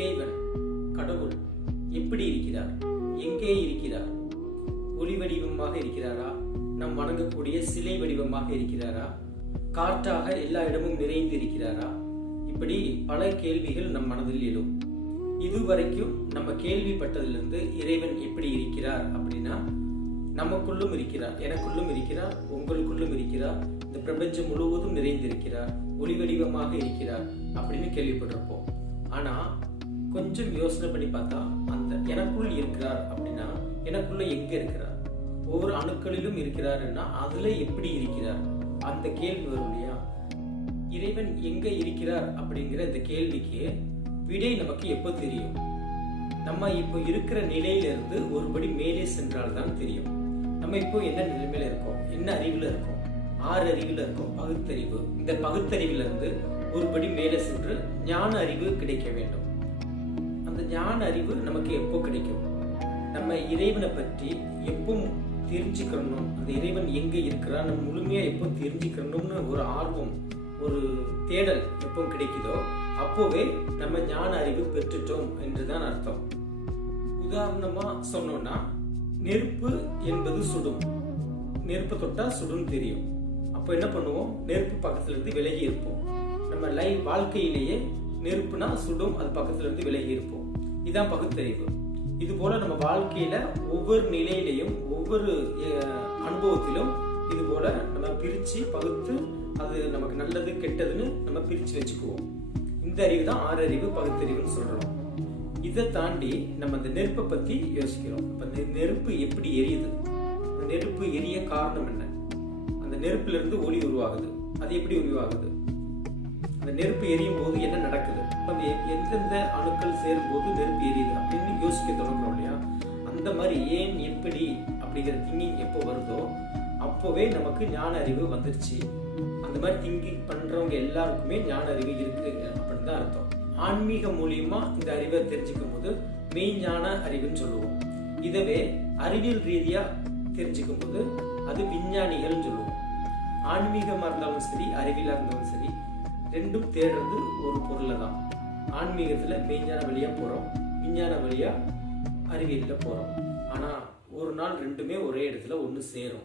இறைவன் கடவுள் எப்படி இருக்கிறார், எங்கே இருக்கிறார்? ஒளி வடிவமாக இருக்கிறாரா? நம் வணங்கக்கூடிய சிலை வடிவமாக இருக்கிறாரா? காற்றாக எல்லா இடமும் நிறைந்து இருக்கிறாரா? இப்படி பல கேள்விகள் நம் மனதில் எழும். இதுவரைக்கும் நம்ம கேள்விப்பட்டதிலிருந்து இறைவன் எப்படி இருக்கிறார் அப்படின்னா, நமக்குள்ளும் இருக்கிறார், எனக்குள்ளும் இருக்கிறார், உங்களுக்குள்ளும் இருக்கிறார், இந்த பிரபஞ்சம் முழுவதும் நிறைந்திருக்கிறார், ஒளி வடிவமாக இருக்கிறார் அப்படின்னு கேள்விப்பட்டிருப்போம். ஆனா கொஞ்சம் யோசனை பண்ணி பார்த்தா, அந்த எனக்குள் இருக்கிறார் அப்படின்னா எனக்குள்ள எங்க இருக்கிறார்? ஒவ்வொரு அணுக்களிலும் இருக்கிறாருன்னா அதுல எப்படி இருக்கிறார்? அந்த கேள்வி வரும் இல்லையா? இறைவன் எங்க இருக்கிறார் அப்படிங்கிற இந்த கேள்விக்கு விடை நமக்கு எப்போ தெரியும்? நம்ம இப்போ இருக்கிற நிலையிலிருந்து ஒருபடி மேலே சென்றால்தான் தெரியும். நம்ம இப்போ என்ன நிலைமையில இருக்கோம், என்ன அறிவுல இருக்கோம்? 6 அறிவுல இருக்கோம், பகுத்தறிவு. இந்த பகுத்தறிவுல இருந்து ஒருபடி மேலே சென்று ஞான அறிவு கிடைக்க வேண்டும். அந்த ஞான அறிவு நமக்கு எப்போ கிடைக்கும்? நம்ம இறைவனை பற்றி எப்போ தெரிஞ்சுக்கணும், அந்த இறைவன் எங்க இருக்கிறார் நம்ம முழுமையா எப்போ தெரிஞ்சுக்கணும்னு ஒரு ஆர்வம், ஒரு தேடல் எப்போ கிடைக்குதோ அப்போவே நம்ம ஞான அறிவு பெற்றுட்டோம் என்றுதான் அர்த்தம். உதாரணமா சொன்னோம்னா, நெருப்பு என்பது சுடும். நெருப்பு தொட்டா சுடும் தெரியும். அப்போ என்ன பண்ணுவோம்? நெருப்பு பக்கத்துல இருந்து விலகி இருப்போம். நம்ம வாழ்க்கையிலேயே நெருப்புனா சுடும், அது பக்கத்துல இருந்து விலகி இருப்போம். இதுதான் பகுத்தறிவு. இது போல நம்ம வாழ்க்கையில ஒவ்வொரு நிலையிலையும் ஒவ்வொரு அனுபவத்திலும் இது போல நம்ம பிரிச்சு பகுத்து, அது நமக்கு நல்லது கெட்டதுன்னு நம்ம பிரிச்சு வச்சுக்குவோம். இந்த அறிவு தான் 6 அறிவு, பகுத்தறிவுன்னு சொல்றோம். இதை தாண்டி நம்ம அந்த நெருப்பை பத்தி யோசிக்கிறோம். இப்ப நெருப்பு எப்படி எரியுது? நெருப்பு எரிய காரணம் என்ன? அந்த நெருப்புல இருந்து ஒளி உருவாகுது. அது எப்படி உருவாகுது? அந்த நெருப்பு எரியும் போது என்ன நடக்குது? எந்தெந்த அணுக்கள் சேரும் போது நெருப்பு எரியுது அப்படின்னு யோசிக்க தொடங்குறோம் இல்லையா? அந்த மாதிரி ஏன், எப்படி அப்படிங்கிற திங்கிங் எப்போ வருதோ அப்போவே நமக்கு ஞான அறிவு வந்துருச்சு. அந்த மாதிரி திங்கிங் பண்றவங்க எல்லாருக்குமே ஞான அறிவு இருக்கு அப்படின்னு தான் அர்த்தம். ஆன்மீக மூலியமா இந்த அறிவை தெரிஞ்சுக்கும் போது மெய்ஞான அறிவுன்னு சொல்லுவோம். இதவே அறிவியல் ரீதியா தெரிஞ்சுக்கும் போது அது விஞ்ஞானிகள் சொல்லுவோம். ஆன்மீகமா இருந்தாலும் சரி, அறிவியலா இருந்தாலும் சரி, ரெண்டும் தேடுறது ஒரு பொருளை தான். ஆன்மீகத்துல மெய்ஞான வழியா போறோம், விஞ்ஞான வழியா அறிவியல்ல போறோம். ஆனா ஒரு நாள் ரெண்டுமே ஒரே இடத்துல ஒன்று சேரும்.